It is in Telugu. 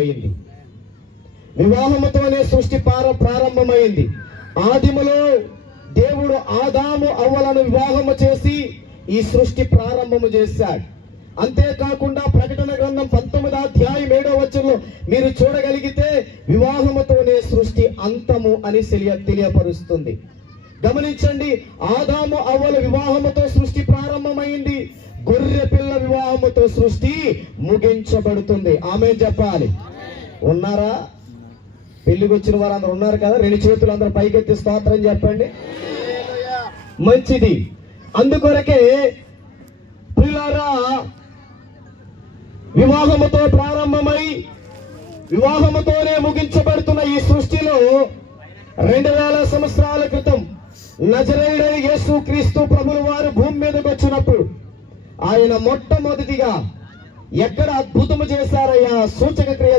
అయింది. వివాహముతోనే సృష్టి ప్రారంభమైంది. ఆదిములో దేవుడు ఆదాము అవ్వలను వివాహము చేసి ఈ సృష్టి ప్రారంభము చేశాడు. అంతేకాకుండా ప్రకటన గ్రంథం 19వ అధ్యాయం 7వ వచనంలో మీరు చూడగలిగితే వివాహముతోనే సృష్టి అంతము అని తెలియపరుస్తుంది. గమనించండి, ఆదాము అవ్వల వివాహముతో సృష్టి ప్రారంభమైంది. గొర్రె పిల్ల వివాహముతో సృష్టి ముగించబడుతుంది. ఆమేన్ చెప్పాలి. ఉన్నారా? పెళ్లికి వచ్చిన వారు అందరూ ఉన్నారు కదా? రెండు చేతులు అందరూ పైకెత్తి స్తోత్రం చెప్పండి. మంచిది. అందుకొరకే ప్రియులారా, వివాహముతో ప్రారంభమై వివాహముతోనే ముగించబడుతున్న ఈ సృష్టిలో 2000 సంవత్సరాల క్రితం నజరేయుడైన యేసుక్రీస్తు ప్రభువు వారు భూమి మీదకి వచ్చినప్పుడు ఆయన మొట్టమొదటిగా ఎక్కడ అద్భుతము చేశారయ్యా? సూచక క్రియ